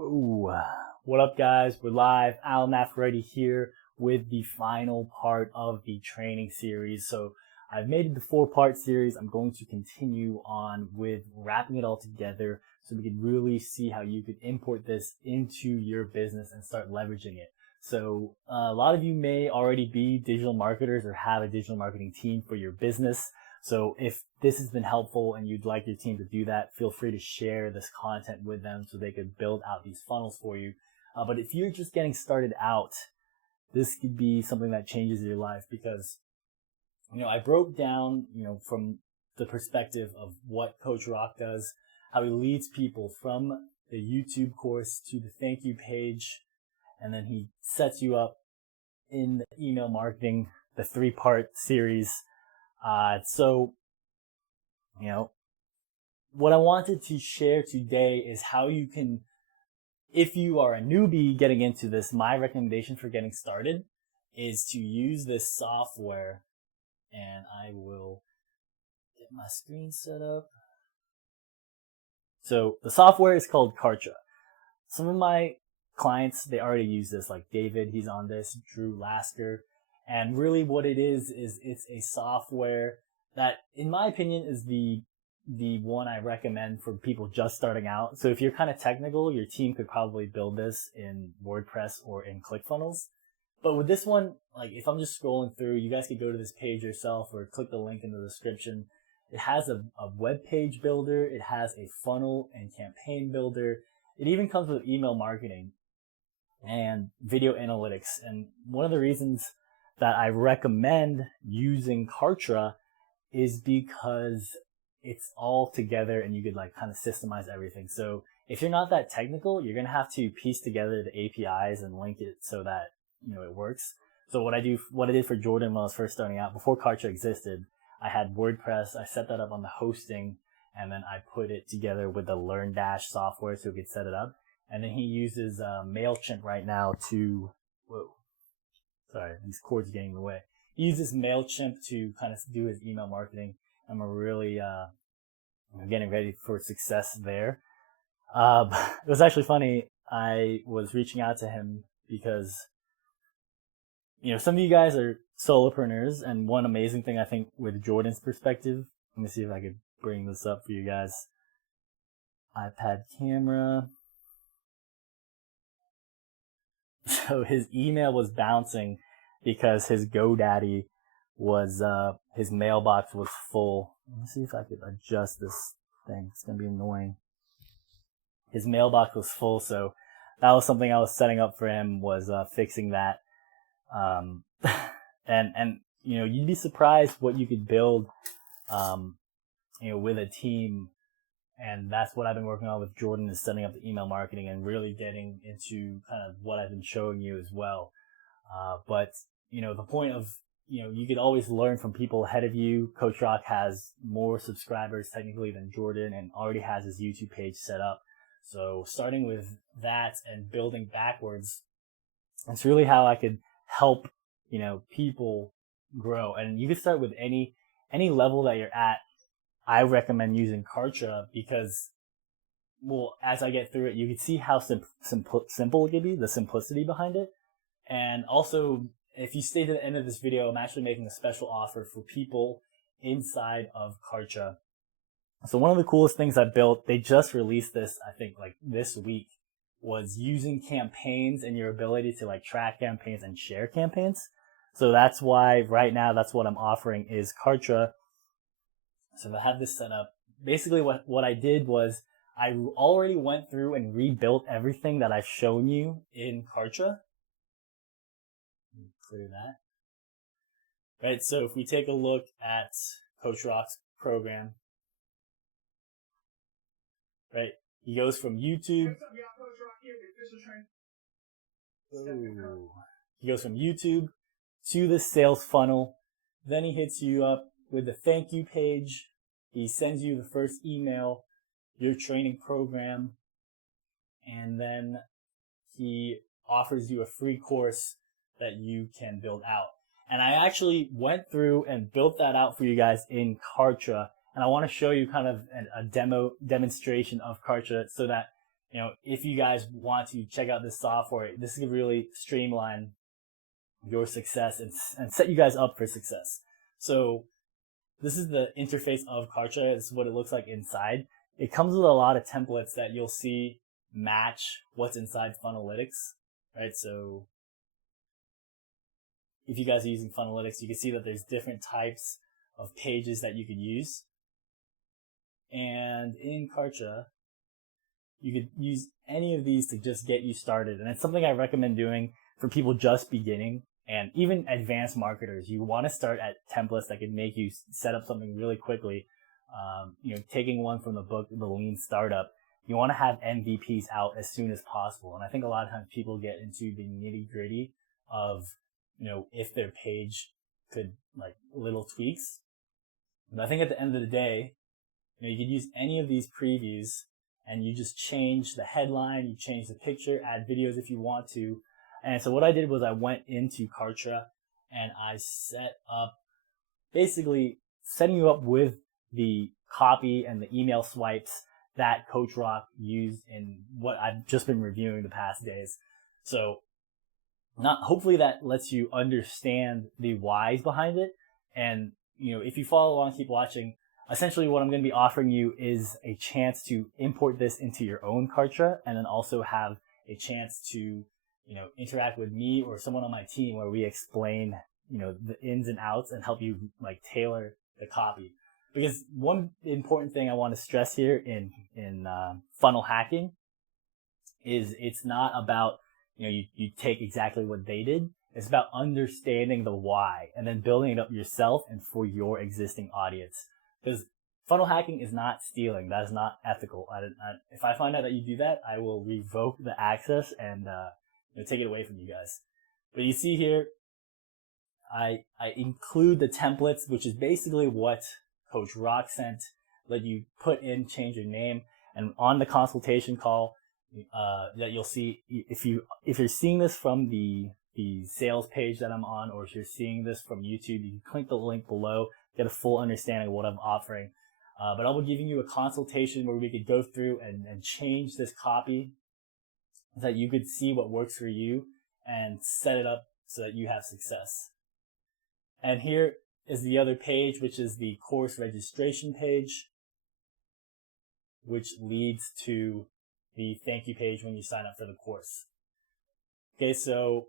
Whoa. What up, guys? We're live. ILoveBasketball here with the final part of the training series. So I've made it the 4-part series. I'm going to continue on with wrapping it all together so we can really see how you could import this into your business and start leveraging it. So a lot of you may already be digital marketers or have a digital marketing team for your business. So if this has been helpful and you'd like your team to do that, feel free to share this content with them so they could build out these funnels for you. But if you're just getting started out, this could be something that changes your life because, I broke down, from the perspective of what Coach Rock does, how he leads people from the YouTube course to the thank you page, and then he sets you up in the email marketing, the 3-part series. So, what I wanted to share today is how you can, if you are a newbie getting into this, my recommendation for getting started is to use this software, and I will get my screen set up. So the software is called Kartra. Some of my clients, they already use this, like David, he's on this, Drew Lasker. And really what it is it's a software that, in my opinion, is the one I recommend for people just starting out. So if you're kind of technical, your team could probably build this in WordPress or in ClickFunnels. But with this one, like if I'm just scrolling through, you guys could go to this page yourself or click the link in the description. It has a web page builder. It has a funnel and campaign builder. It even comes with email marketing and video analytics. And one of the reasons that I recommend using Kartra is because it's all together and you could kind of systemize everything. So if you're not that technical, you're going to have to piece together the APIs and link it so that, it works. So what I did for Jordan when I was first starting out, before Kartra existed, I had WordPress. I set that up on the hosting, and then I put it together with the LearnDash software so we could set it up. And then he uses MailChimp right now to, sorry, these cords are getting in the way. He uses MailChimp to kind of do his email marketing, and we're really getting ready for success there. It was actually funny. I was reaching out to him because, some of you guys are solopreneurs, and one amazing thing I think with Jordan's perspective, let me see if I could bring this up for you guys. iPad camera. So his email was bouncing because his GoDaddy was, his mailbox was full. Let me see if I could adjust this thing. It's going to be annoying. His mailbox was full, so that was something I was setting up for him, was fixing that. And you'd be surprised what you could build, with a team. And that's what I've been working on with Jordan, is setting up the email marketing and really getting into kind of what I've been showing you as well. But the point of, you could always learn from people ahead of you. Coach Rock has more subscribers technically than Jordan and already has his YouTube page set up. So starting with that and building backwards, that's really how I could help, people grow. And you can start with any level that you're at. I recommend using Kartra because, as I get through it, you can see how simple it can be, the simplicity behind it. And also, if you stay to the end of this video, I'm actually making a special offer for people inside of Kartra. So one of the coolest things I built, they just released this, I think this week, was using campaigns and your ability to track campaigns and share campaigns. So that's why right now, that's what I'm offering is Kartra. So I have this set up. Basically what I did was I already went through and rebuilt everything that I've shown you in Kartra. Clear that. Right, so if we take a look at Coach Rock's program, right, he goes from YouTube. He goes from YouTube to the sales funnel. Then he hits you up with the thank you page. He sends you the first email, your training program, and then he offers you a free course that you can build out. And I actually went through and built that out for you guys in Kartra. And I want to show you kind of a demonstration of Kartra so that if you guys want to check out this software, this can really streamline your success and set you guys up for success. So this is the interface of Kartra. This is what it looks like inside. It comes with a lot of templates that you'll see match what's inside Funnelytics, right? So if you guys are using Funnelytics, you can see that there's different types of pages that you could use. And in Kartra, you could use any of these to just get you started. And it's something I recommend doing for people just beginning and even advanced marketers. You want to start at templates that can make you set up something really quickly. Taking one from the book, The Lean Startup, you want to have MVPs out as soon as possible. And I think a lot of times people get into the nitty gritty of, if their page could little tweaks. But I think at the end of the day, you could use any of these previews and you just change the headline, you change the picture, add videos if you want to. And so what I did was I went into Kartra and I set up, basically setting you up with the copy and the email swipes that Coach Rock used in what I've just been reviewing the past days. So hopefully that lets you understand the whys behind it. And, if you follow along, keep watching, essentially what I'm going to be offering you is a chance to import this into your own Kartra and then also have a chance to, interact with me or someone on my team where we explain, the ins and outs and help you tailor the copy. Because one important thing I want to stress here in funnel hacking is it's not about, you take exactly what they did. It's about understanding the why and then building it up yourself and for your existing audience. Because funnel hacking is not stealing. That is not ethical. If I find out that you do that, I will revoke the access and take it away from you guys. But you see here, I include the templates, which is basically what Coach Rock sent. Let you put in, change your name, and on the consultation call, that you'll see if you're seeing this from the sales page that I'm on, or if you're seeing this from YouTube, you can click the link below, get a full understanding of what I'm offering. But I'll be giving you a consultation where we could go through and change this copy so that you could see what works for you and set it up so that you have success. And here is the other page, which is the course registration page, which leads to the thank you page when you sign up for the course. Okay, so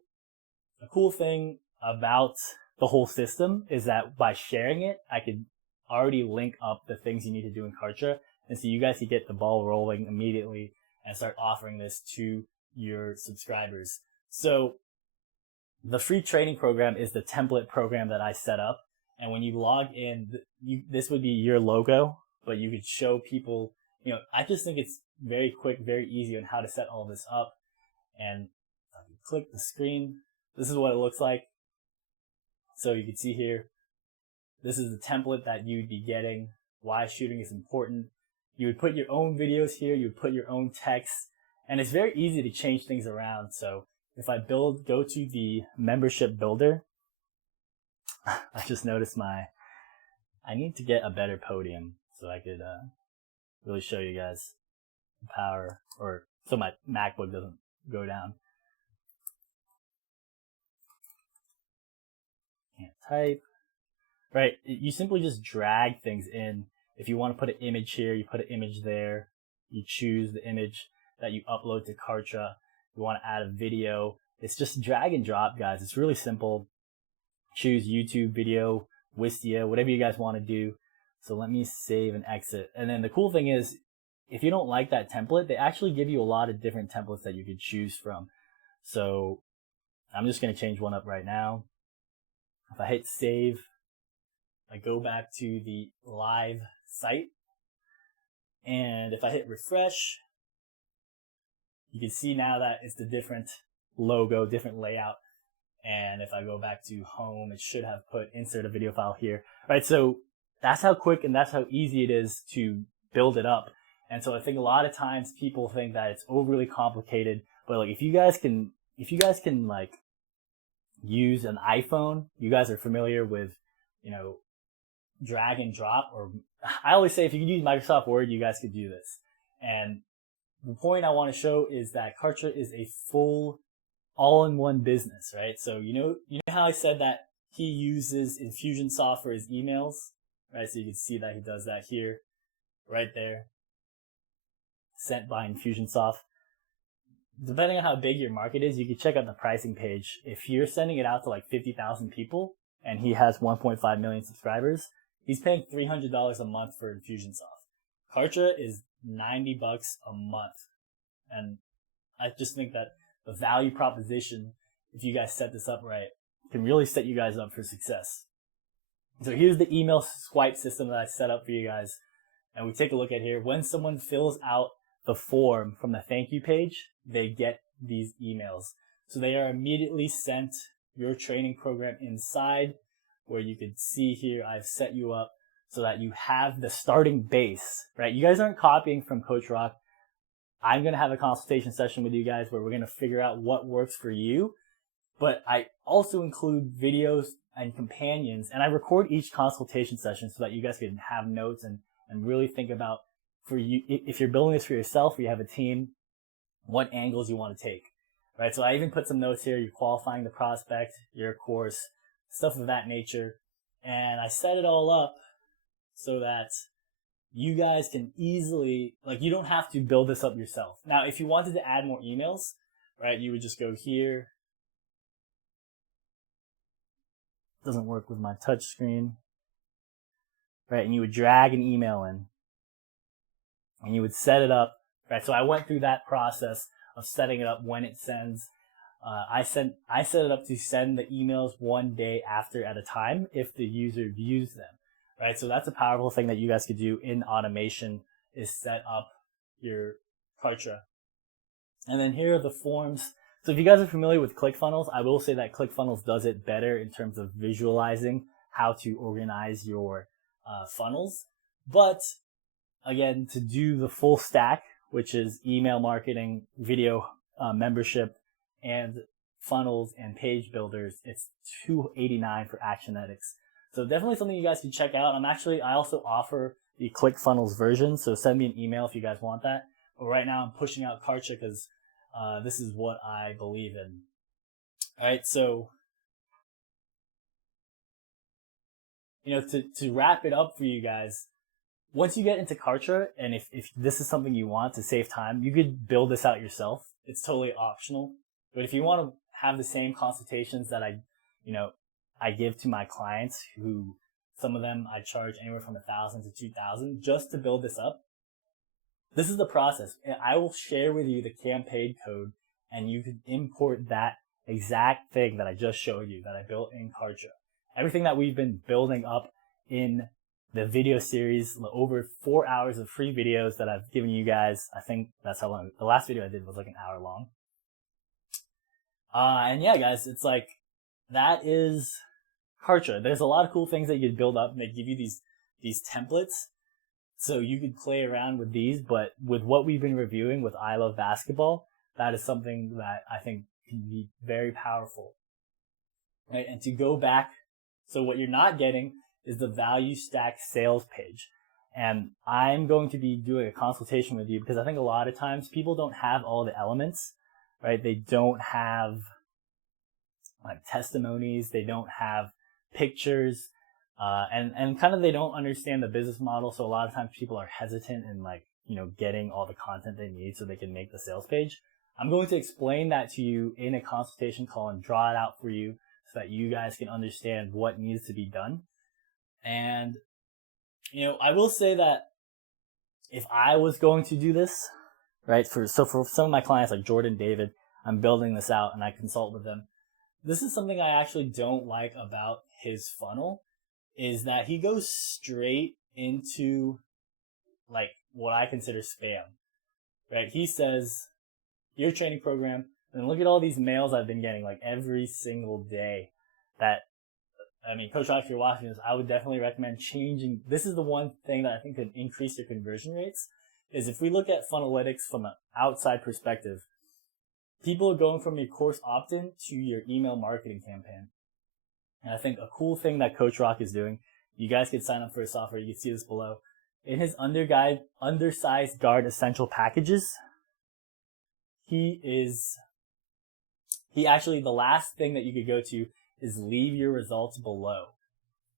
a cool thing about the whole system is that by sharing it, I could already link up the things you need to do in Kartra. And so you guys can get the ball rolling immediately and start offering this to your subscribers. So the free training program is the template program that I set up. And when you log in, this would be your logo, but you could show people, I just think it's very quick, very easy on how to set all this up. And if I can click the screen, this is what it looks like. So you can see here, this is the template that you'd be getting, why shooting is important. You would put your own videos here, you would put your own text, and it's very easy to change things around. So if I go to the membership builder, I just noticed I need to get a better podium so I could really show you guys the power, or so my MacBook doesn't go down. Can't type. Right, you simply just drag things in. If you want to put an image here, you put an image there. You choose the image that you upload to Kartra. You want to add a video. It's just drag and drop, guys. It's really simple. Choose YouTube, video, Wistia, whatever you guys want to do. So let me save and exit. And then the cool thing is, if you don't like that template, they actually give you a lot of different templates that you could choose from. So I'm just going to change one up right now. If I hit save, I go back to the live site, and if I hit refresh, you can see now that it's the different logo, different layout. And if I go back to home, it should have put insert a video file here. Right, so that's how quick and that's how easy it is to build it up. And so I think a lot of times people think that it's overly complicated, but if you guys can use an iPhone, you guys are familiar with, drag and drop, or I always say if you can use Microsoft Word, you guys could do this. And the point I want to show is that Kartra is a full all-in-one business, right? So you know how I said that he uses Infusionsoft for his emails, right? So you can see that he does that here, right there, sent by Infusionsoft. Depending on how big your market is, you can check out the pricing page. If you're sending it out to like 50,000 people and he has 1.5 million subscribers, he's paying $300 a month for Infusionsoft. Kartra is $90 a month. And I just think that the value proposition, if you guys set this up right, can really set you guys up for success. So here's the email swipe system that I set up for you guys. And we take a look at here. When someone fills out the form from the thank you page, they get these emails. So they are immediately sent your training program inside, where you can see here I've set you up so that you have the starting base, right? You guys aren't copying from Coach Rock. I'm going to have a consultation session with you guys where we're going to figure out what works for you. But I also include videos and companions, and I record each consultation session so that you guys can have notes and really think about, for you, if you're building this for yourself or you have a team, what angles you want to take, right? So I even put some notes here. You're qualifying the prospect, your course, stuff of that nature. And I set it all up so that you guys can easily, like, you don't have to build this up yourself. Now, if you wanted to add more emails, right, you would just go here. Doesn't work with my touch screen, right? And you would drag an email in and you would set it up, right? So I went through that process of setting it up when it sends. I set it up to send the emails 1 day after at a time if the user views them, right? So that's a powerful thing that you guys could do in automation, is set up your Kartra. And then here are the forms. So if you guys are familiar with ClickFunnels, I will say that ClickFunnels does it better in terms of visualizing how to organize your funnels. But again, to do the full stack, which is email marketing, video membership, and funnels and page builders, it's $289 for Actionetics. So definitely something you guys can check out. I also offer the ClickFunnels version, so send me an email if you guys want that. But right now I'm pushing out Kartra because this is what I believe in. All right, so to wrap it up for you guys, once you get into Kartra, and if this is something you want to save time, you could build this out yourself. It's totally optional. But if you want to have the same consultations that I give to my clients, who some of them I charge anywhere from $1,000 to $2,000 just to build this up, this is the process. I will share with you the campaign code, and you can import that exact thing that I just showed you that I built in Kartra. Everything that we've been building up in the video series, over 4 hours of free videos that I've given you guys. I think that's how long. The last video I did was like an hour long. And yeah, guys, it's like, that is Kartra. There's a lot of cool things that you could build up, and they give you these templates. So you could play around with these, but with what we've been reviewing with ILoveBasketball, that is something that I think can be very powerful. Right? And to go back, so what you're not getting is the value stack sales page. And I'm going to be doing a consultation with you because I think a lot of times people don't have all the elements, right? They don't have like testimonies, they don't have pictures, and kind of they don't understand the business model. So a lot of times people are hesitant in getting all the content they need so they can make the sales page. I'm going to explain that to you in a consultation call and draw it out for you so that you guys can understand what needs to be done. And, I will say that if I was going to do this, right, for some of my clients like Jordan, David, I'm building this out and I consult with them. This is something I actually don't like about his funnel, is that he goes straight into like what I consider spam, right? He says, your training program, and look at all these mails I've been getting like every single day. Coach Rock, if you're watching this, I would definitely recommend changing. This is the one thing that I think could increase your conversion rates, is if we look at Funnelytics from an outside perspective, people are going from your course opt-in to your email marketing campaign. And I think a cool thing that Coach Rock is doing, you guys could sign up for his software. You can see this below. In his undersized guard essential packages, he actually, the last thing that you could go to is leave your results below.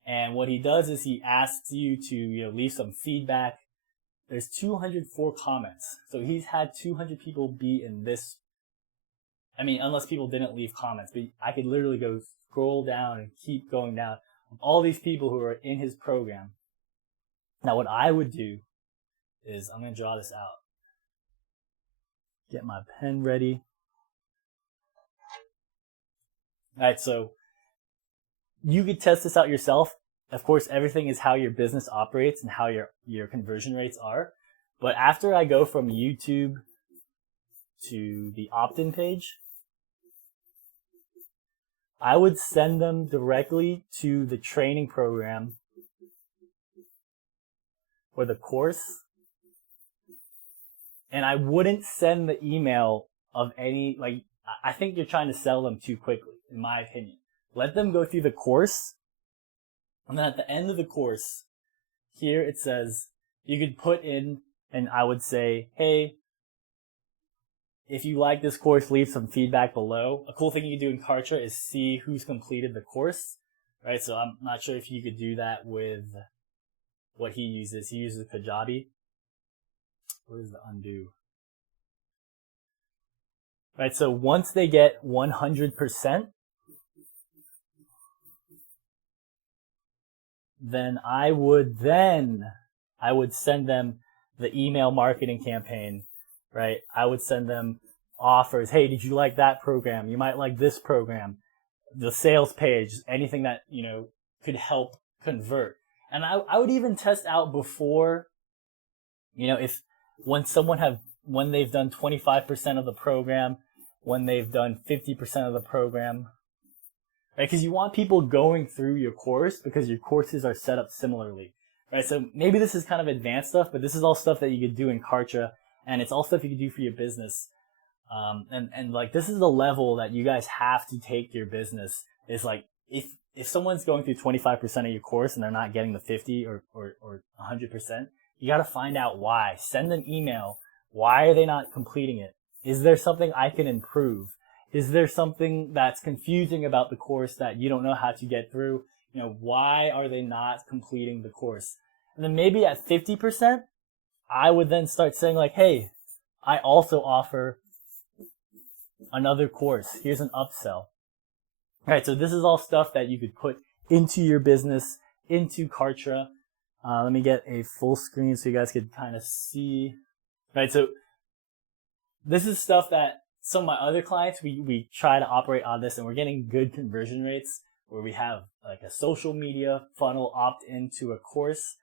And what he does is he asks you to, leave some feedback. There's 204 comments. So he's had 200 people be in this. I mean, unless people didn't leave comments, but I could literally go scroll down and keep going down of all these people who are in his program. Now, what I would do is I'm going to draw this out. Get my pen ready. All right, so you could test this out yourself. Of course, everything is how your business operates and how your conversion rates are. But after I go from YouTube to the opt-in page, I would send them directly to the training program or the course. And I wouldn't send the email of any, I think you're trying to sell them too quickly, in my opinion. Let them go through the course. And then at the end of the course, here it says, you could put in, and I would say, hey, if you like this course, leave some feedback below. A cool thing you can do in Kartra is see who's completed the course, right? So I'm not sure if you could do that with what he uses. He uses Kajabi. What is the undo? Right, so once they get 100%, then I would send them the email marketing campaign, right? I would send them offers. Hey, did you like that program? You might like this program. The sales page, anything that, could help convert. And I would even test out before, when they've done 25% of the program, when they've done 50% of the program, right? Because you want people going through your course because your courses are set up similarly, right? So maybe this is kind of advanced stuff, but this is all stuff that you could do in Kartra, and it's all stuff you could do for your business. And this is the level that you guys have to take your business. Is like, if someone's going through 25% of your course and they're not getting the 50 or 100%, you got to find out why. Send an email. Why are they not completing it? Is there something I can improve? Is there something that's confusing about the course that you don't know how to get through? Why are they not completing the course? And then maybe at 50%, I would then start saying hey, I also offer another course. Here's an upsell. All right, so this is all stuff that you could put into your business, into Kartra. Let me get a full screen so you guys could kind of see. All right, so this is stuff that some of my other clients, we try to operate on this, and we're getting good conversion rates where we have a social media funnel opt into a course.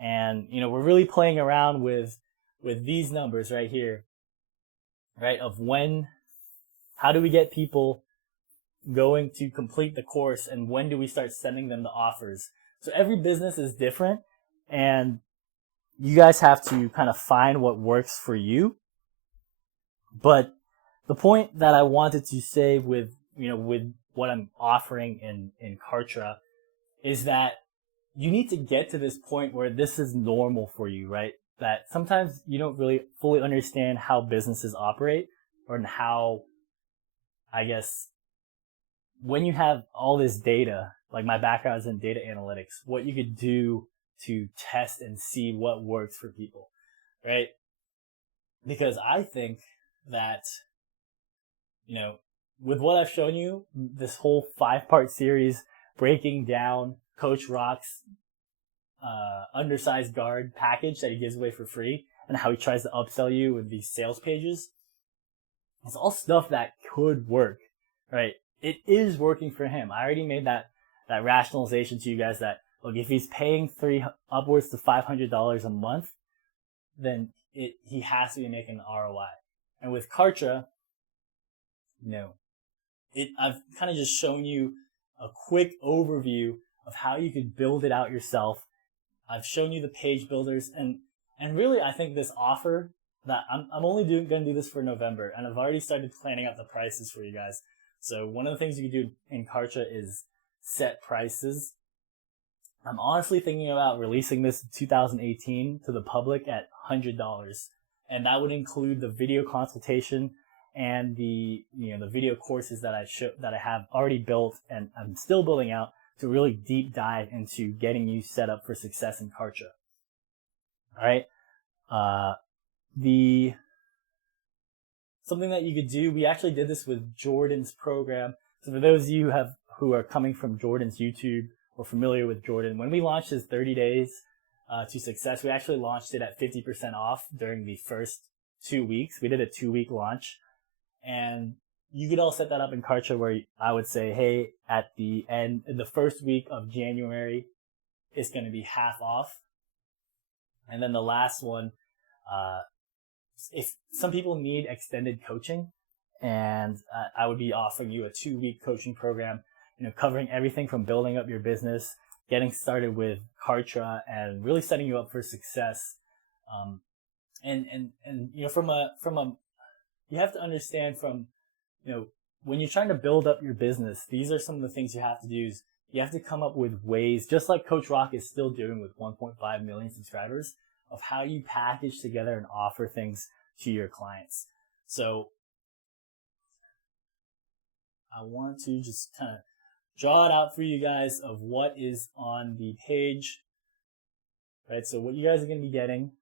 And, we're really playing around with these numbers right here, right? Of how do we get people going to complete the course, and when do we start sending them the offers? So every business is different, and you guys have to kind of find what works for you. But the point that I wanted to say with what I'm offering in Kartra is that you need to get to this point where this is normal for you, right? That sometimes you don't really fully understand how businesses operate, or how, I guess, when you have all this data, like my background is in data analytics, what you could do to test and see what works for people, right? Because I think that, with what I've shown you, this whole 5-part series breaking down Coach Rock's undersized guard package that he gives away for free, and how he tries to upsell you with these sales pages, it's all stuff that could work, right? It is working for him. I already made that rationalization to you guys that, look, if he's paying upwards to $500 a month, then he has to be making an ROI. And with Kartra, I've kind of just shown you a quick overview of how you could build it out yourself. I've shown you the page builders, and really I think this offer that I'm only going to do this for November, and I've already started planning out the prices for you guys. So one of the things you can do in Kartra is set prices. I'm honestly thinking about releasing this in 2018 to the public at $100, and that would include the video consultation and the video courses that I have already built and I'm still building out to really deep dive into getting you set up for success in Kartra. All right. Something that you could do, we actually did this with Jordan's program. So for those of you who are coming from Jordan's YouTube or familiar with Jordan, when we launched his 30 days to success, we actually launched it at 50% off during the first 2 weeks. We did a 2-week launch, and you could all set that up in Kartra where I would say, hey, at the end, in the first week of January, it's going to be half off. And then the last one, if some people need extended coaching, and I would be offering you a 2-week coaching program, covering everything from building up your business, getting started with Kartra, and really setting you up for success. And from a you have to understand when you're trying to build up your business, these are some of the things you have to do. Is you have to come up with ways, just like Coach Rock is still doing with 1.5 million subscribers, of how you package together and offer things to your clients. So I want to just kind of draw it out for you guys of what is on the page, right? So what you guys are going to be getting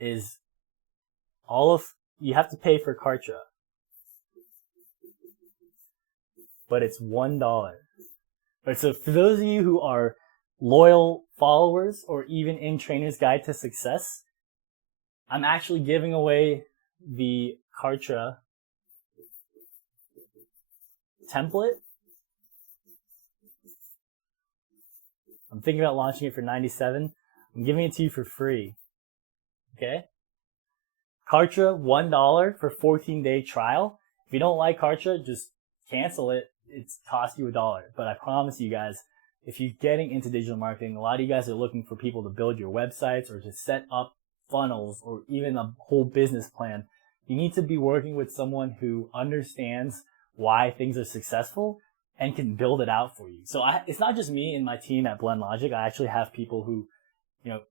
is you have to pay for Kartra, but it's $1. Right, so for those of you who are loyal followers or even in Trainer's Guide to Success, I'm actually giving away the Kartra template. I'm thinking about launching it for $97. I'm giving it to you for free. Okay? Kartra, $1 for 14-day trial. If you don't like Kartra, just cancel it. It's cost you $1. But I promise you guys, if you're getting into digital marketing, a lot of you guys are looking for people to build your websites or to set up funnels or even a whole business plan. You need to be working with someone who understands why things are successful and can build it out for you. So it's not just me and my team at Blend Logic. I actually have people who,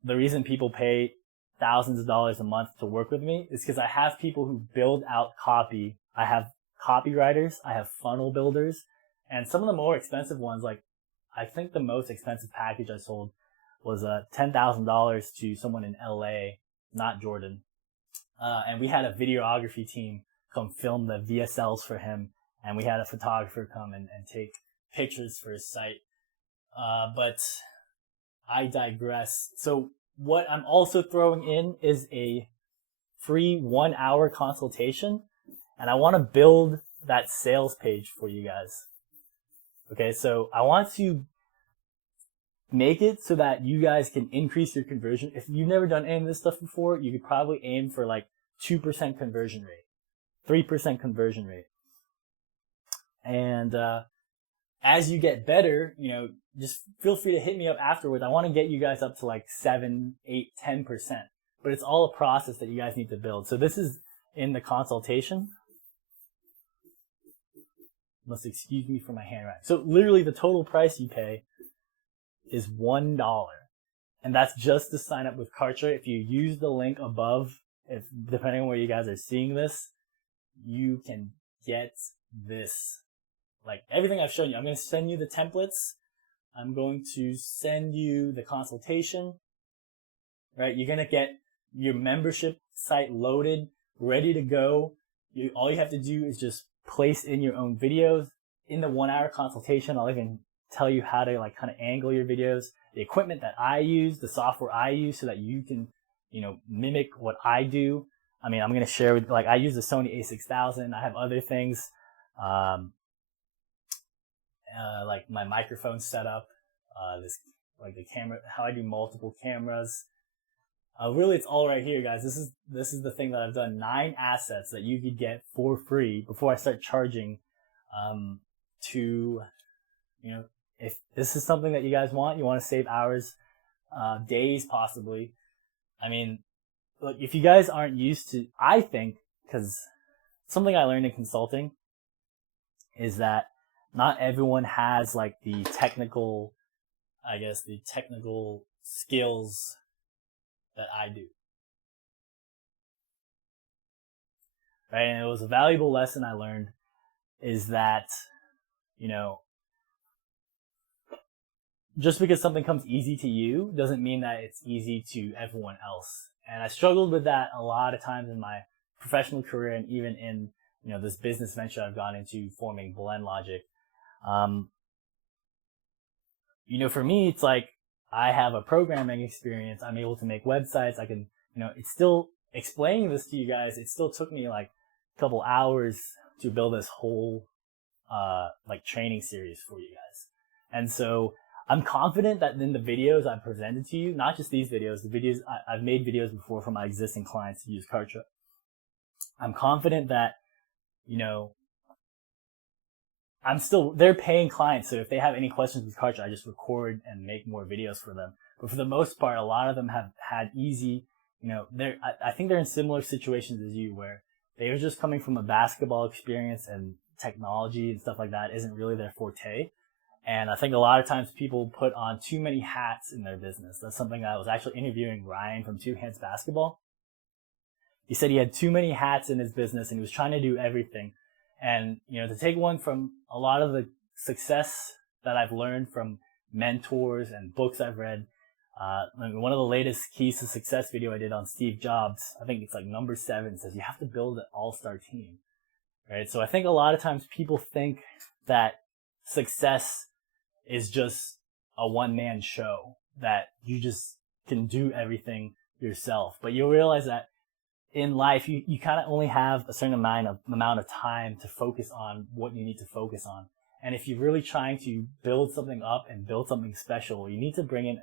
the reason people pay thousands of dollars a month to work with me is because I have people who build out copy. I have copywriters, I have funnel builders, and some of the more expensive ones, like I think the most expensive package I sold was $10,000 to someone in LA, not Jordan. And we had a videography team come film the VSLs for him, and we had a photographer come and take pictures for his site. But I digress. So what I'm also throwing in is a free 1-hour consultation, and I want to build that sales page for you guys. Okay, so I want to make it so that you guys can increase your conversion. If you've never done any of this stuff before, you could probably aim for like 2% conversion rate, 3% conversion rate. And as you get better, just feel free to hit me up afterwards. I want to get you guys up to like 7, 8, 10%. But it's all a process that you guys need to build. So this is in the consultation. Must excuse me for my handwriting. So literally the total price you pay is $1. And that's just to sign up with Kartra. If you use the link above, depending on where you guys are seeing this, you can get this. Like everything I've shown you. I'm going to send you the templates. I'm going to send you the consultation. Right? You're going to get your membership site loaded, ready to go. All you have to do is just place in your own videos. In the 1-hour consultation, I'll even tell you how to like kind of angle your videos, the equipment that I use, the software I use, so that you can, mimic what I do. I mean, I'm going to share with, like, I use the Sony a6000. I have other things, like my microphone setup, like the camera, how I do multiple cameras. Really, it's all right here, guys. This is the thing that I've done. 9 assets that you could get for free before I start charging. If this is something that you guys want, you want to save hours, days possibly. I mean, look, if you guys aren't used to, I think, because something I learned in consulting is that not everyone has like the technical skills that I do. right? And it was a valuable lesson I learned is that, you know, just because something comes easy to you doesn't mean that it's easy to everyone else. And I struggled with that a lot of times in my professional career and even in, you know, this business venture I've gone into forming Blend Logic. You know, for me, it's like I have a programming experience. I'm able to make websites. I can, you know, it's still explaining this to you guys. It still took me like a couple hours to build this whole, like training series for you guys. And so I'm confident that in the videos I presented to you, not just these videos, the videos I've made videos before for my existing clients to use Kartra. I'm confident that, you know, they're paying clients. So if they have any questions with Kartra, I just record and make more videos for them. But for the most part, a lot of them have had easy, you know, I think they're in similar situations as you where they are just coming from a basketball experience and technology and stuff like that isn't really their forte. And I think a lot of times people put on too many hats in their business. That's something I was actually interviewing Ryan from Two Hands Basketball. He said he had too many hats in his business and he was trying to do everything. And, you know, to take one from a lot of the success that I've learned from mentors and books I've read, one of the latest keys to success video I did on Steve Jobs, I think it's like number 7, says you have to build an all-star team, right? So I think a lot of times people think that success is just a one-man show, that you just can do everything yourself. But you'll realize that in life, you kind of only have a certain amount of time to focus on what you need to focus on. And if you're really trying to build something up and build something special, you need to bring in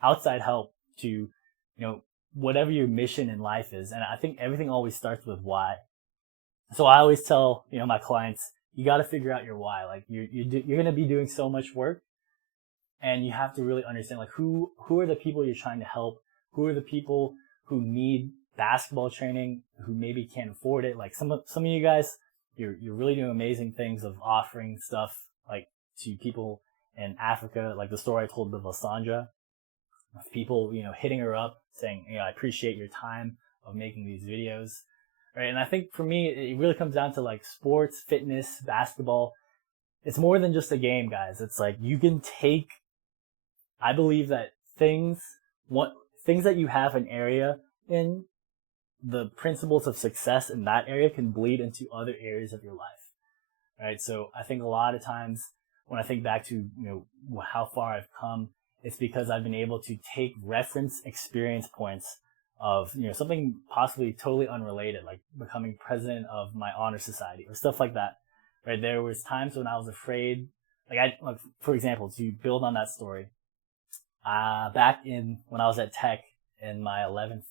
outside help to, you know, whatever your mission in life is. And I think everything always starts with why. So I always tell, you know, my clients, you got to figure out your why. Like you're going to be doing so much work, and you have to really understand like who are the people you're trying to help? Who are the people who need basketball training, who maybe can't afford it? Like some of you guys, you're really doing amazing things of offering stuff like to people in Africa, like the story I told with Lysandra, of people, you know, hitting her up saying, you know, I appreciate your time of making these videos. Right. And I think for me, it really comes down to like sports, fitness, basketball. It's more than just a game, guys. It's like you can I believe that things that you have an area in, the principles of success in that area can bleed into other areas of your life, right? So I think a lot of times when I think back to, you know, how far I've come, it's because I've been able to take reference experience points of, you know, something possibly totally unrelated, like becoming president of my honor society or stuff like that, right? There was times when I was afraid, like for example, to build on that story, back when I was at Tech in my 11th,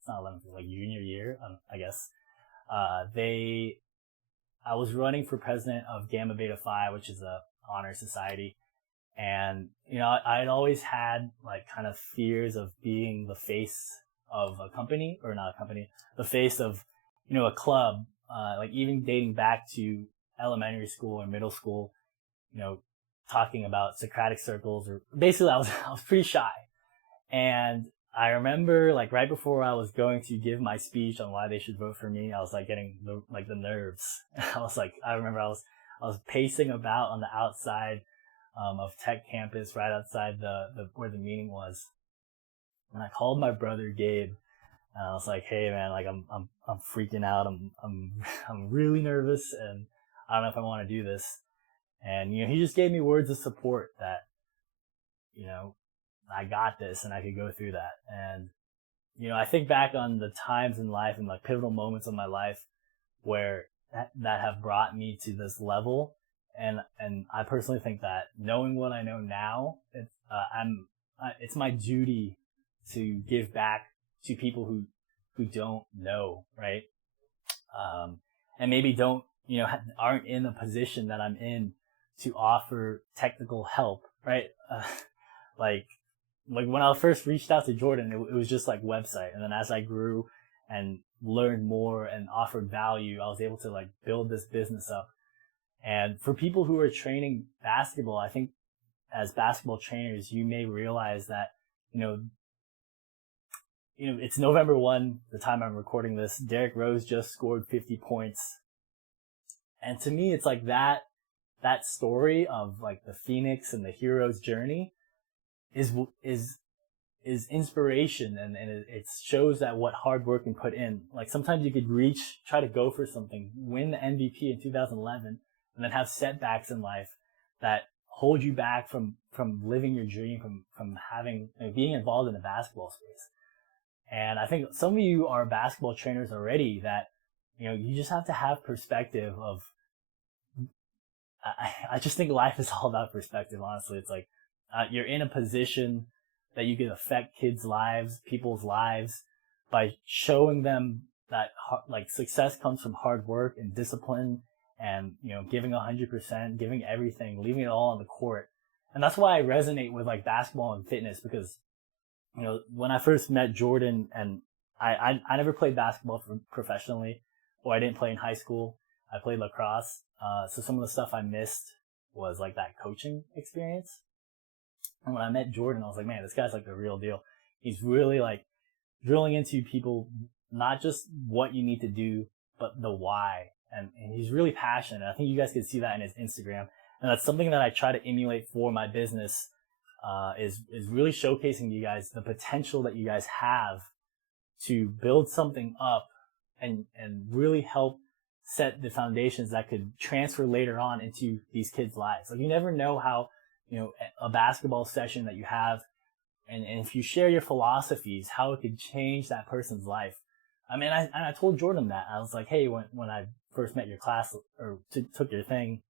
it's not 11th, like junior year, I guess. I was running for president of Gamma Beta Phi, which is a honor society. And, you know, I had always had like kind of fears of being the face of a company, or not a company, the face of, you know, a club, like even dating back to elementary school or middle school, you know, talking about Socratic circles, or basically I was pretty shy. And I remember like right before I was going to give my speech on why they should vote for me, I was like getting the nerves. I remember I was pacing about on the outside of Tech campus, right outside the where the meeting was. And I called my brother Gabe, and I was like, "Hey man, like I'm freaking out. I'm really nervous, and I don't know if I want to do this." And, you know, he just gave me words of support that, you know, I got this and I could go through that. And, you know, I think back on the times in life and like pivotal moments of my life where that have brought me to this level. And I personally think that knowing what I know now, it's my duty to give back to people who don't know, right? And maybe don't, you know, aren't in the position that I'm in to offer technical help, right? Like when I first reached out to Jordan, it was just like website. And then as I grew and learned more and offered value, I was able to like build this business up. And for people who are training basketball, I think as basketball trainers, you may realize that, you know, it's November 1, the time I'm recording this. Derrick Rose just scored 50 points. And to me, it's like that story of like the Phoenix and the hero's journey is inspiration, and it shows that what hard work can put in. Like sometimes you could try to go for something, win the MVP in 2011, and then have setbacks in life that hold you back from living your dream, from having, being involved in the basketball space. And I think some of you are basketball trainers already that, you just have to have perspective of, I just think life is all about perspective, honestly. It's like, you're in a position that you can affect people's lives by showing them that like success comes from hard work and discipline and, giving 100%, giving everything, leaving it all on the court. And that's why I resonate with like basketball and fitness, because, when I first met Jordan, and I never played basketball professionally, or I didn't play in high school. I played lacrosse. So some of the stuff I missed was like that coaching experience. And when I met Jordan, I was like, man, this guy's like the real deal. He's really like drilling into people, not just what you need to do, but the why. And he's really passionate. I think you guys can see that in his Instagram. And that's something that I try to emulate for my business, is really showcasing to you guys the potential that you guys have to build something up and really help set the foundations that could transfer later on into these kids' lives. Like you never know how, a basketball session that you have, and if you share your philosophies, how it could change that person's life. I mean, I told Jordan that. I was like, hey, when I first met your class or took your thing,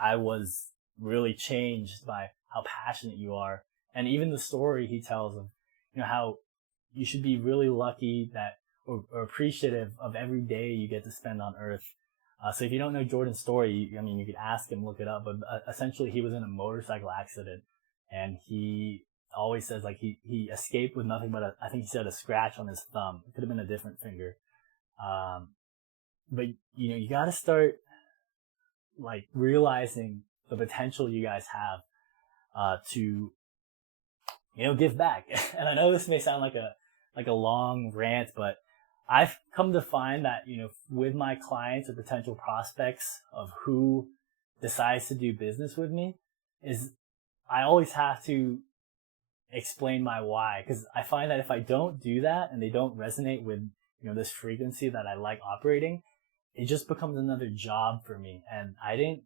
I was really changed by how passionate you are. And even the story he tells of, how you should be really lucky that, or appreciative of every day you get to spend on earth. So if you don't know Jordan's story, you could ask him, look it up. But essentially, he was in a motorcycle accident, and he always says like he escaped with nothing but I think he said a scratch on his thumb. It could have been a different finger. But you got to start like realizing the potential you guys have to give back. And I know this may sound like a long rant, but I've come to find that, with my clients or potential prospects of who decides to do business with me, is I always have to explain my why. Because I find that if I don't do that and they don't resonate with, this frequency that I like operating, it just becomes another job for me. And I didn't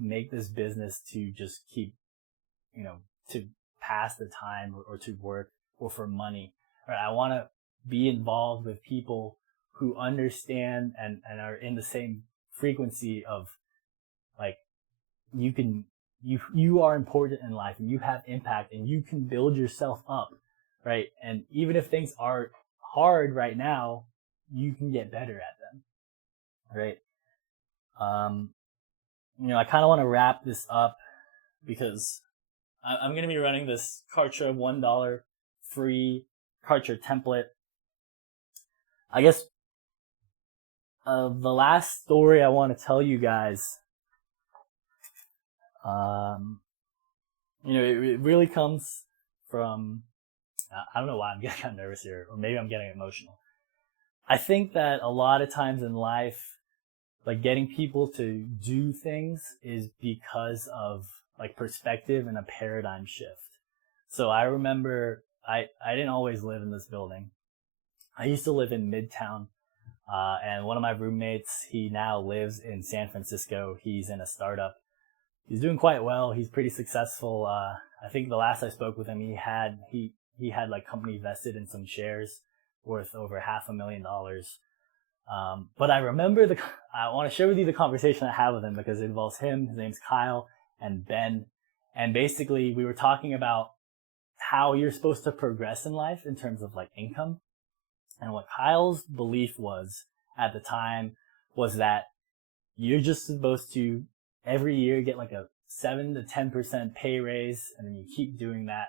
make this business to just keep, to pass the time or to work or for money. Right? I want to be involved with people who understand and are in the same frequency of like, you are important in life and you have impact and you can build yourself up, right? And even if things are hard right now, you can get better at them, right? I kind of want to wrap this up because I'm going to be running this Kartra $1 free Kartra template. I guess the last story I want to tell you guys, it really comes from, I don't know why I'm getting kind of nervous here, or maybe I'm getting emotional. I think that a lot of times in life, like getting people to do things is because of like perspective and a paradigm shift. So I remember I didn't always live in this building. I used to live in Midtown, and one of my roommates, he now lives in San Francisco. He's in a startup. He's doing quite well. He's pretty successful. I think the last I spoke with him, he had like company vested in some shares worth over $500,000. But I remember I want to share with you the conversation I had with him because it involves him. His name's Kyle and Ben. And basically we were talking about how you're supposed to progress in life in terms of like income. And what Kyle's belief was at the time was that you're just supposed to every year get like a 7 to 10% pay raise, and then you keep doing that.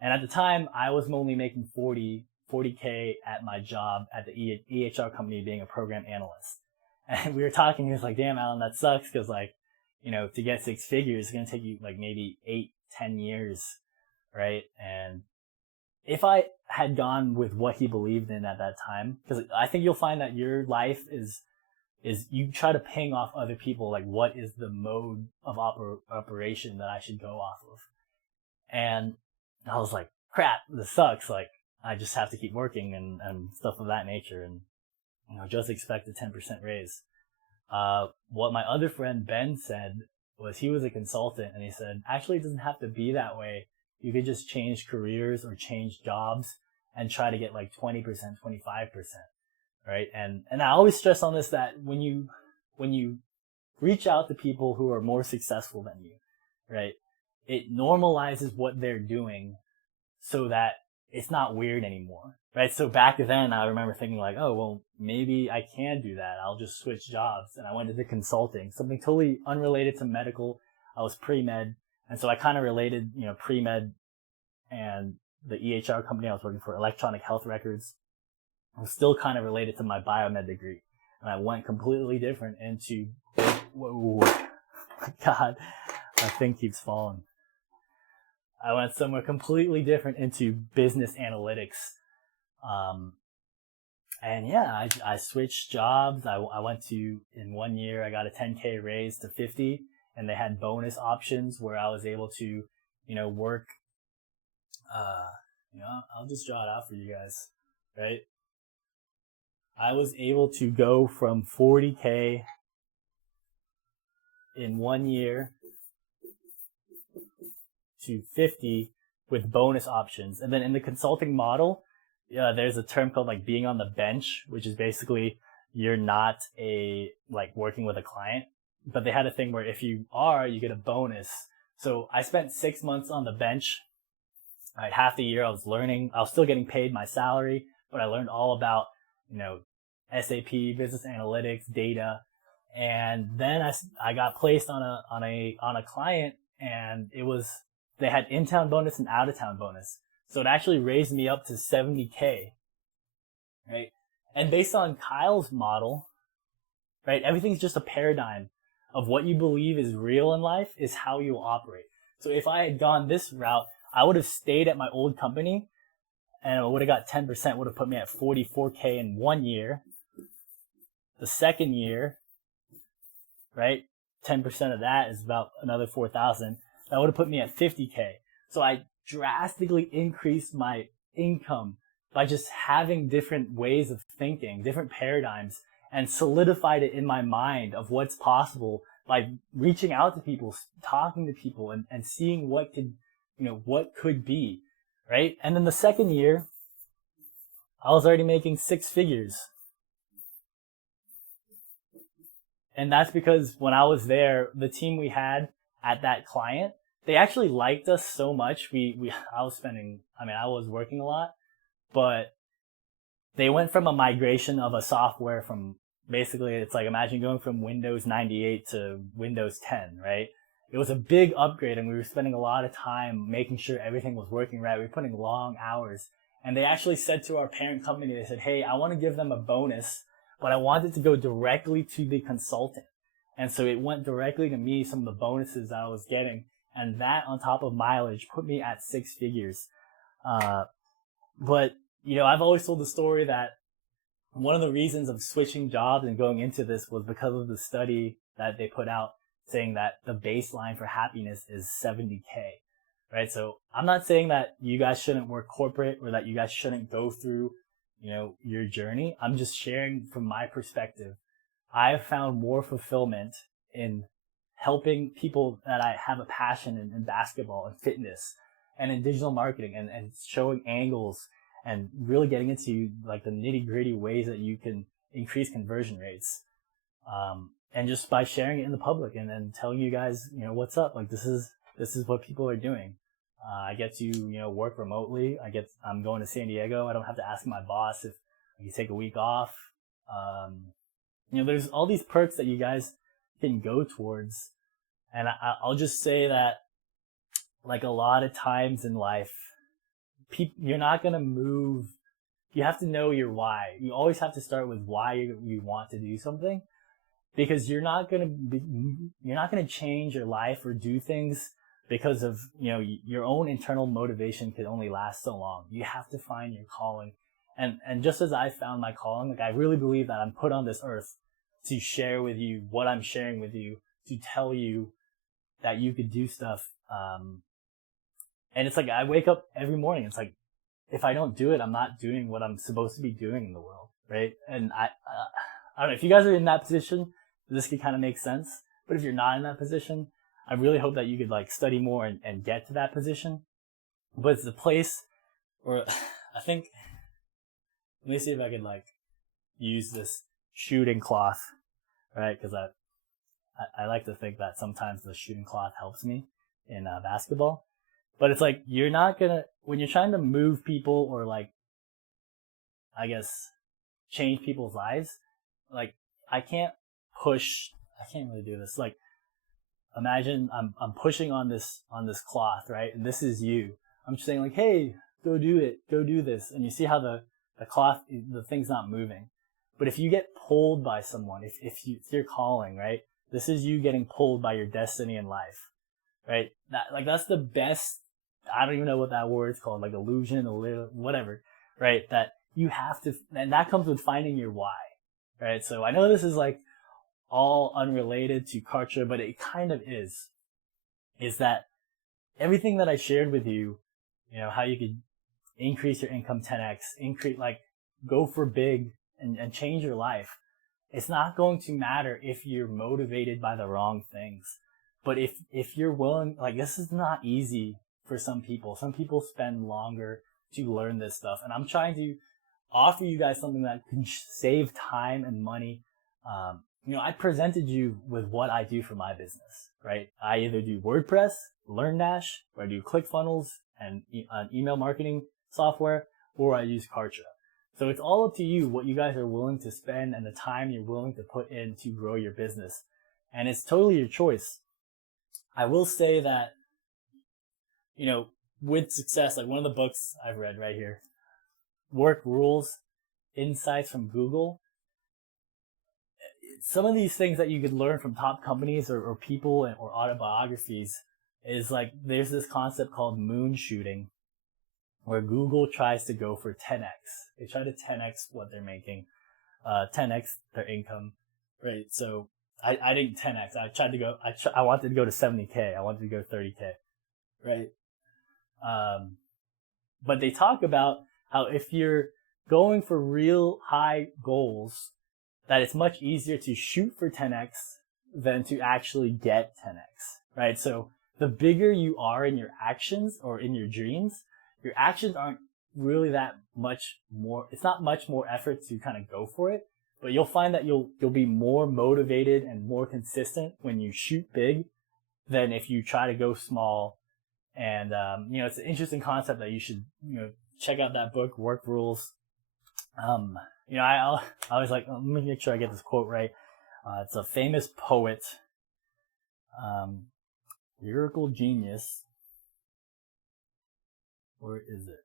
And at the time, I was only making 40K at my job at the EHR company being a program analyst. And we were talking, he was like, damn, Alan, that sucks because like, to get 6 figures, it's going to take you like maybe 8-10 years, right? And if I had gone with what he believed in at that time, because I think you'll find that your life is you try to ping off other people, like what is the mode of operation that I should go off of. And I was like, crap, this sucks. Like, I just have to keep working and stuff of that nature. And, just expect a 10% raise. What my other friend Ben said was he was a consultant, and he said, actually, it doesn't have to be that way. You could just change careers or change jobs and try to get like 20%, 25%. Right. And I always stress on this, that when you reach out to people who are more successful than you, right, it normalizes what they're doing so that it's not weird anymore. Right. So back then I remember thinking like, oh, well, maybe I can do that. I'll just switch jobs. And I went into consulting, something totally unrelated to medical. I was pre-med. And so I kind of related, pre-med and the EHR company I was working for, electronic health records. I was still kind of related to my biomed degree. And I went completely different into, whoa, God, my thing keeps falling. I went somewhere completely different into business analytics. And yeah, I switched jobs. I went to, in 1 year, I got a 10K raise to 50, and they had bonus options where I was able to, work, I'll just draw it out for you guys, right? I was able to go from 40K in 1 year to 50 with bonus options. And then in the consulting model, there's a term called like being on the bench, which is basically you're not working with a client, but they had a thing where if you are, you get a bonus. So I spent 6 months on the bench. Right, half the year I was learning. I was still getting paid my salary, but I learned all about, SAP, business analytics, data. And then I got placed on a client, and they had in-town bonus and out-of-town bonus. So it actually raised me up to 70K, right? And based on Kyle's model, right, everything's just a paradigm of what you believe is real in life is how you operate. So if I had gone this route, I would have stayed at my old company, and I would have got 10%, would have put me at 44K in 1 year. The second year, right, 10% of that is about another 4,000. That would have put me at 50K. So I drastically increased my income by just having different ways of thinking, different paradigms, and solidified it in my mind of what's possible by reaching out to people, talking to people, and seeing what could be, right? And then the second year, I was already making 6 figures. And that's because when I was there, the team we had at that client, they actually liked us so much. I was working a lot, but they went from a migration of a software from basically, it's like, imagine going from Windows 98 to Windows 10, right? It was a big upgrade, and we were spending a lot of time making sure everything was working right. We were putting long hours, and they actually said to our parent company, they said, hey, I want to give them a bonus, but I want it to go directly to the consultant. And so it went directly to me, some of the bonuses that I was getting, and that on top of mileage put me at 6 figures. But, I've always told the story that one of the reasons of switching jobs and going into this was because of the study that they put out saying that the baseline for happiness is 70K, right? So I'm not saying that you guys shouldn't work corporate or that you guys shouldn't go through, your journey. I'm just sharing from my perspective. I've found more fulfillment in helping people that I have a passion in basketball and fitness and in digital marketing and showing angles and really getting into like the nitty gritty ways that you can increase conversion rates. And just by sharing it in the public and then telling you guys, what's up, like this is what people are doing. I get to, work remotely. I'm going to San Diego. I don't have to ask my boss if I can take a week off. There's all these perks that you guys can go towards. And I'll just say that, like a lot of times in life, you're not going to move. You have to know your why. You always have to start with why you want to do something, because you're not going to change your life or do things because of, your own internal motivation can only last so long. You have to find your calling. And just as I found my calling, like I really believe that I'm put on this earth to share with you what I'm sharing with you, to tell you that you could do stuff. And it's like, I wake up every morning. It's like, if I don't do it, I'm not doing what I'm supposed to be doing in the world. Right. And I don't know if you guys are in that position, this could kind of make sense. But if you're not in that position, I really hope that you could like study more and get to that position. But it's the place where I think, let me see if I can like use this shooting cloth, right? Because I like to think that sometimes the shooting cloth helps me in basketball. But it's like, you're not gonna, when you're trying to move people or like, I guess, change people's lives, like I can't really do this. Like, imagine I'm pushing on this cloth, right? And this is you. I'm just saying like, hey, go do it, go do this. And you see how the cloth, the thing's not moving. But if you get pulled by someone, if it's your calling, right? This is you getting pulled by your destiny in life, right? That's the best, I don't even know what that word's called, like illusion, whatever, right? That you have to, and that comes with finding your why, right? So I know this is like all unrelated to Kartra, but it kind of is that everything that I shared with you, how you could increase your income 10x, go for big and change your life. It's not going to matter if you're motivated by the wrong things. But if you're willing, like, this is not easy for some people. Some people spend longer to learn this stuff. And I'm trying to offer you guys something that can save time and money. I presented you with what I do for my business, right? I either do WordPress, LearnDash, or I do ClickFunnels and an email marketing software, or I use Kartra. So it's all up to you what you guys are willing to spend and the time you're willing to put in to grow your business. And it's totally your choice. I will say that, with success, like one of the books I've read right here, Work Rules, Insights from Google. Some of these things that you could learn from top companies or people or autobiographies is like, there's this concept called moon shooting, where Google tries to go for 10x. They try to 10x what they're making, 10x their income, right? So I didn't 10x. I wanted to go to 70K. I wanted to go 30K, right? But they talk about how if you're going for real high goals, that it's much easier to shoot for 10x than to actually get 10x, right? So the bigger you are in your actions or in your dreams, your actions aren't really that much more. It's not much more effort to kind of go for it, but you'll find that you'll be more motivated and more consistent when you shoot big than if you try to go small. And, it's an interesting concept that you should, check out that book, Work Rules. I always like, let me make sure I get this quote right. It's a famous poet, lyrical genius. Where is it?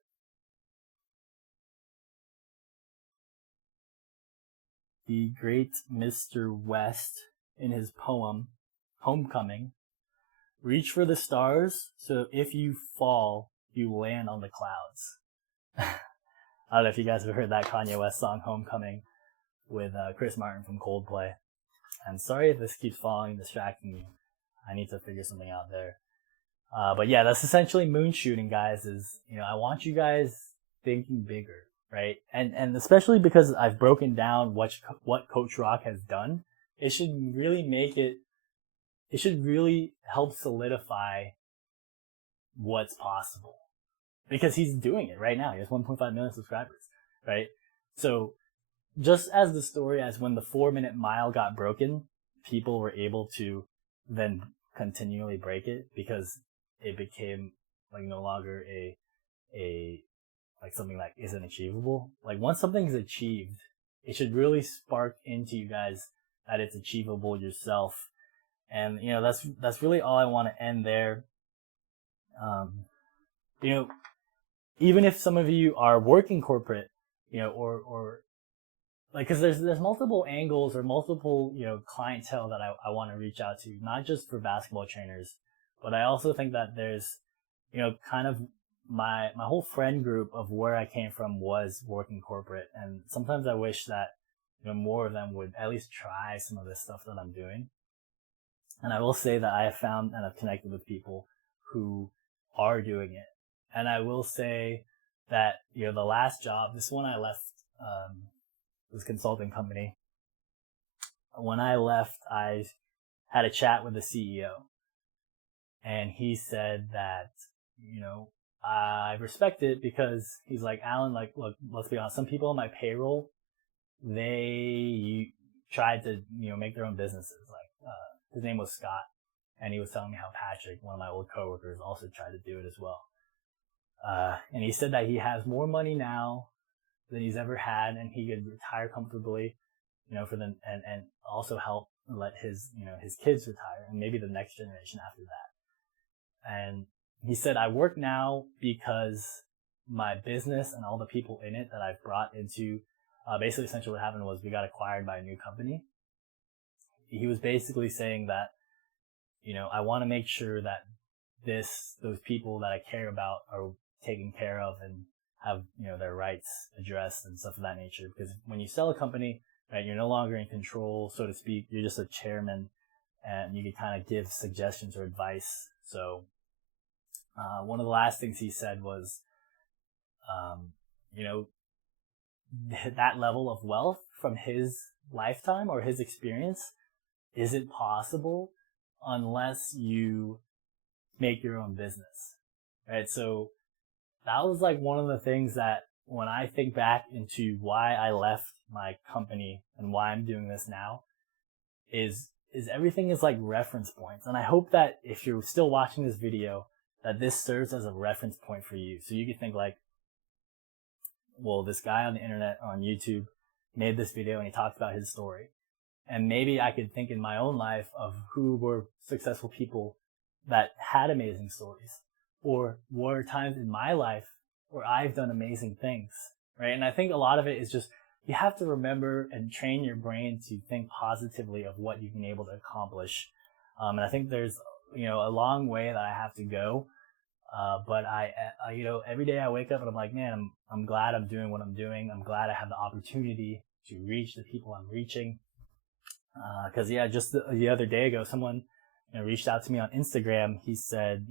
The great Mr. West, in his poem, Homecoming, reach for the stars, so if you fall, you land on the clouds. I don't know if you guys have heard that Kanye West song, Homecoming, with Chris Martin from Coldplay. And sorry if this keeps distracting you. I need to figure something out there. But yeah, that's essentially moon shooting, guys, is, I want you guys thinking bigger, right? And especially because I've broken down what Coach Rock has done, it should really help solidify what's possible. Because he's doing it right now. He has 1.5 million subscribers, right? So just as the story as when the 4-minute mile got broken, people were able to then continually break it because it became like no longer a like something that isn't achievable. Like once something's achieved, it should really spark into you guys that it's achievable yourself. And that's really all I want to end there. Even if some of you are working corporate, or like, cause there's multiple angles or multiple, clientele that I want to reach out to, not just for basketball trainers, But I also think that there's, kind of my whole friend group of where I came from was working corporate. And sometimes I wish that, more of them would at least try some of this stuff that I'm doing. And I will say that I have found and I've connected with people who are doing it. And I will say that, the last job, this one I left, this consulting company. When I left, I had a chat with the CEO, and he said that, I respect it because he's like, Alan, like, look, let's be honest, some people on my payroll, they tried to, make their own businesses. Like, his name was Scott, and he was telling me how Patrick, one of my old coworkers, also tried to do it as well. And he said that he has more money now than he's ever had, and he could retire comfortably, and also help let his kids retire, and maybe the next generation after that. And he said, I work now because my business and all the people in it that I've brought into, basically essentially what happened was we got acquired by a new company. He was basically saying that, I want to make sure that those people that I care about are taken care of and have, their rights addressed and stuff of that nature. Because when you sell a company, right, you're no longer in control, so to speak. You're just a chairman, and you can kind of give suggestions or advice. So, one of the last things he said was, that level of wealth from his lifetime or his experience isn't possible unless you make your own business, right? So that was like one of the things that when I think back into why I left my company and why I'm doing this now is everything is like reference points. And I hope that if you're still watching this video, that this serves as a reference point for you. So you can think like, well, this guy on the internet, on YouTube, made this video and he talked about his story. And maybe I could think in my own life of who were successful people that had amazing stories, or were times in my life where I've done amazing things, right? And I think a lot of it is just, you have to remember and train your brain to think positively of what you've been able to accomplish. And I think there's, a long way that I have to go. But I, every day I wake up and I'm like, man, I'm glad I'm doing what I'm doing. I'm glad I have the opportunity to reach the people I'm reaching. Cause just the other day ago, someone, reached out to me on Instagram. He said,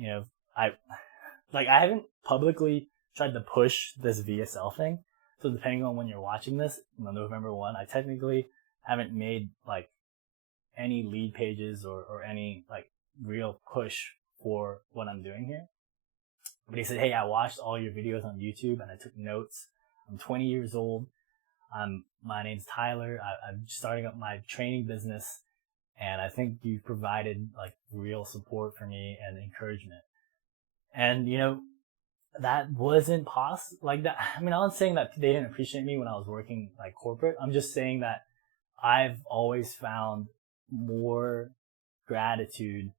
I haven't publicly tried to push this VSL thing. So depending on when you're watching this, November 1, I technically haven't made like any lead pages or any like real push for what I'm doing here. But he said, hey, I watched all your videos on YouTube and I took notes. I'm 20 years old. My name's Tyler. I'm starting up my training business, and I think you've provided like real support for me and encouragement. And, that wasn't possible like that. I mean, I'm not saying that they didn't appreciate me when I was working like corporate. I'm just saying that I've always found more gratitude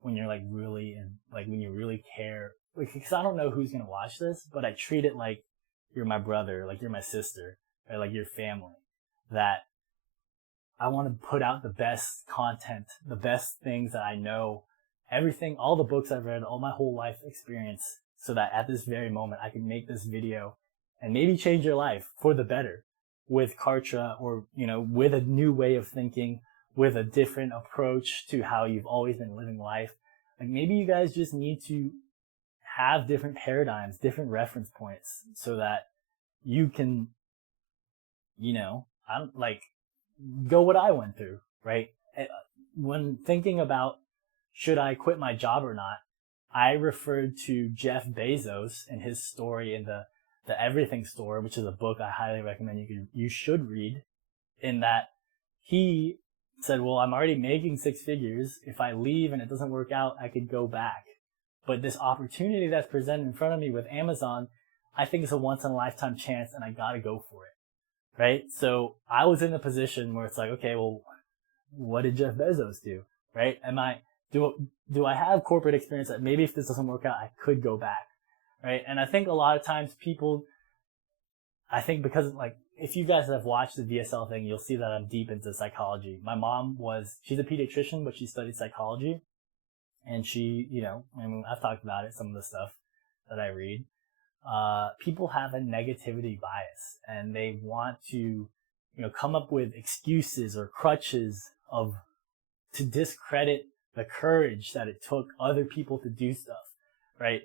when you're like really in, like when you really care. Like, because I don't know who's going to watch this, but I treat it like you're my brother, like you're my sister, or like your family. That I want to put out the best content, the best things that I know, everything, all the books I've read, all my whole life experience, so that at this very moment I can make this video and maybe change your life for the better with Kartra, or, with a new way of thinking, with a different approach to how you've always been living life. Like maybe you guys just need to have different paradigms, different reference points, so that you can, go what I went through, right? When thinking about should I quit my job or not, I referred to Jeff Bezos and his story in the Everything Store, which is a book I highly recommend you should read, in that he said, well, I'm already making 6 figures. If I leave and it doesn't work out, I could go back. But this opportunity that's presented in front of me with Amazon, I think it's a once in a lifetime chance, and I gotta go for it, right? So I was in a position where it's like, okay, well, what did Jeff Bezos do, right? Do I have corporate experience that maybe if this doesn't work out, I could go back, right? And I think a lot of times because like, if you guys have watched the VSL thing, you'll see that I'm deep into psychology. My mom she's a pediatrician, but she studied psychology. And she, I mean, I've talked about it, some of the stuff that I read. People have a negativity bias, and they want to, come up with excuses or crutches to discredit the courage that it took other people to do stuff, right?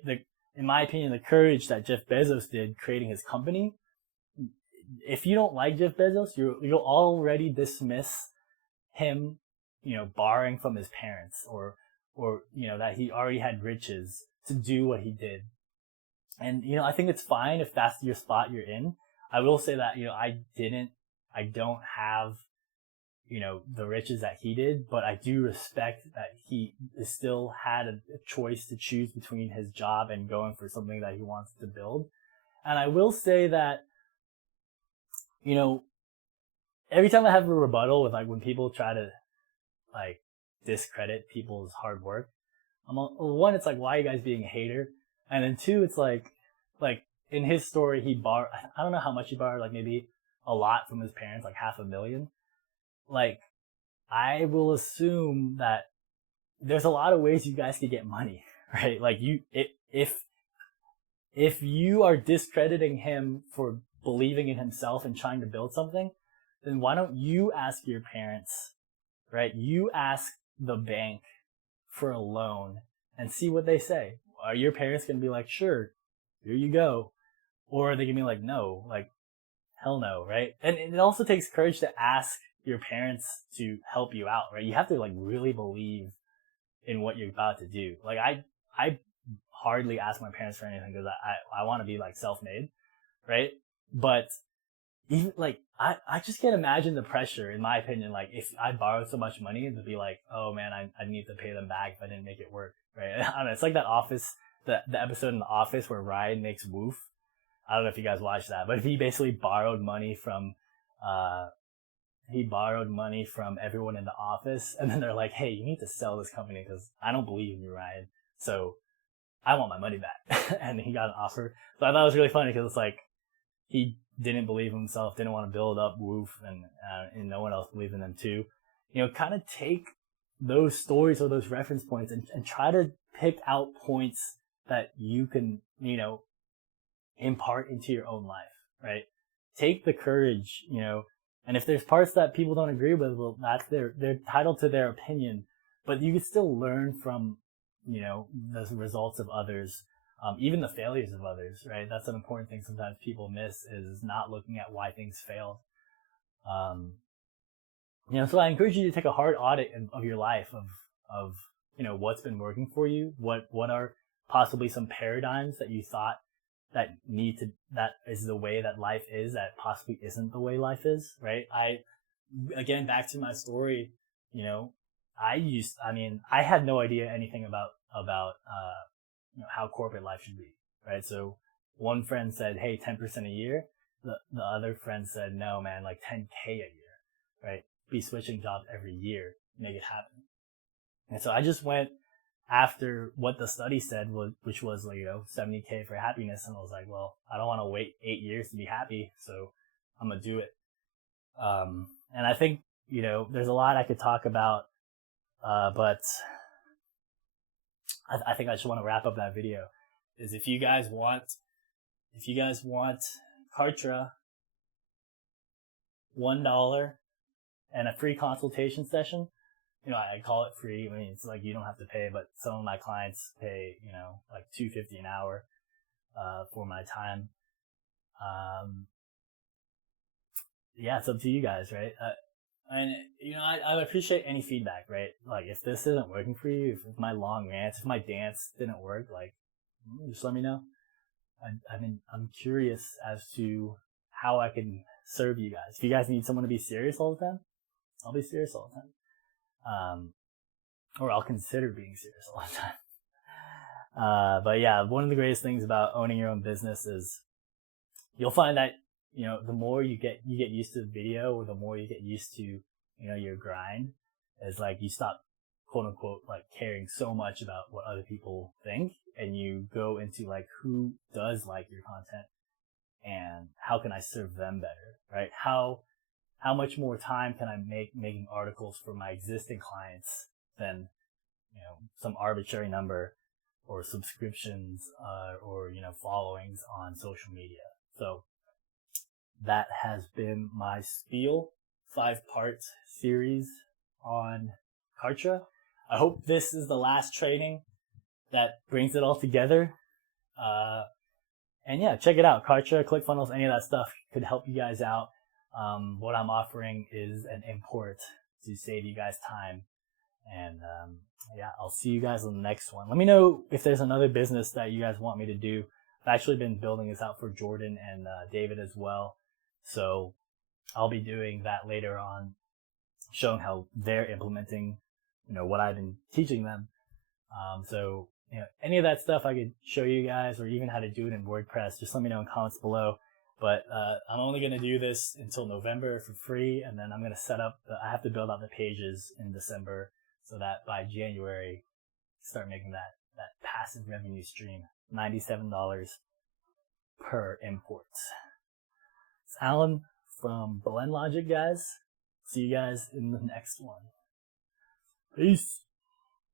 In my opinion, the courage that Jeff Bezos did creating his company. If you don't like Jeff Bezos, you'll already dismiss him, borrowing from his parents or that he already had riches to do what he did. And, I think it's fine if that's your spot you're in. I will say that, I don't have, the riches that he did, but I do respect that he still had a choice to choose between his job and going for something that he wants to build. And I will say that, every time I have a rebuttal with when people try to discredit people's hard work, one, it's why are you guys being a hater? And then two, it's like in his story, he borrowed, I don't know how much he borrowed, maybe a lot from his parents, $500,000. I will assume that there's a lot of ways you guys could get money, right? If you are discrediting him for believing in himself and trying to build something, then why don't you ask your parents, right? You ask the bank for a loan and see what they say. Are your parents going to be like, sure, here you go? Or are they going to be like, no, hell no, right? And it also takes courage to ask your parents to help you out, right? You have to really believe in what you're about to do. I hardly ask my parents for anything because I want to be self-made, right? But even I just can't imagine the pressure, in my opinion, if I borrowed so much money to be oh man, I need to pay them back if I didn't make it work, right? I don't know, it's like that Office, the episode in The Office where Ryan makes Woof. I don't know if you guys watched that, but he basically borrowed money from everyone in the office, and then they're like, hey, you need to sell this company because I don't believe in you, Ryan, so I want my money back. And he got an offer. So I thought it was really funny because it's he didn't believe in himself, didn't want to build up Woof, and no one else believed in them too. Kind of take those stories or those reference points and try to pick out points that you can, impart into your own life, right? Take the courage, and if there's parts that people don't agree with, well, that's they're entitled to their opinion, but you can still learn from, the results of others, even the failures of others, right? That's an important thing sometimes people miss, is not looking at why things failed. So I encourage you to take a hard audit of your life, of what's been working for you, what are possibly some paradigms that you thought that is the way that life is, that possibly isn't the way life is, right? Again, back to my story, I had no idea anything about how corporate life should be, right? So one friend said, hey, 10% a year. The other friend said, no, man, 10K a year, right? Be switching jobs every year, make it happen. And so I just went after what the study said, which was 70K for happiness. And I was like, well, I don't want to wait 8 years to be happy, so I'm going to do it. And I think, there's a lot I could talk about, but I think I just want to wrap up that video. Is if you guys want Kartra, $1 and a free consultation session. I call it free. I mean, it's you don't have to pay, but some of my clients pay, $250 an hour, for my time. Yeah, it's up to you guys, right? And, I appreciate any feedback, right? If this isn't working for you, if my long rants, if my dance didn't work, just let me know. I'm curious as to how I can serve you guys. If you guys need someone to be serious all the time, I'll be serious all the time. Or I'll consider being serious all the time. But yeah, one of the greatest things about owning your own business is you'll find that, the more you get used to the video, or the more you get used to, your grind, is you stop, quote unquote, caring so much about what other people think, and you go into who does like your content and how can I serve them better, right? How much more time can I make making articles for my existing clients than some arbitrary number or subscriptions, or, followings on social media. So that has been my spiel, 5-part series on Kartra. I hope this is the last training that brings it all together. And yeah, check it out. Kartra, ClickFunnels, any of that stuff could help you guys out. What I'm offering is an import to save you guys time. And yeah, I'll see you guys on the next one. Let me know if there's another business that you guys want me to do. I've actually been building this out for Jordan and David as well. So I'll be doing that later on, showing how they're implementing, what I've been teaching them. So any of that stuff I could show you guys, or even how to do it in WordPress. Just let me know in comments below. But I'm only going to do this until November for free, and then I'm going to set up, I have to build out the pages in December so that by January, start making that passive revenue stream, $97 per import. It's Alan from Blend Logic, guys. See you guys in the next one. Peace.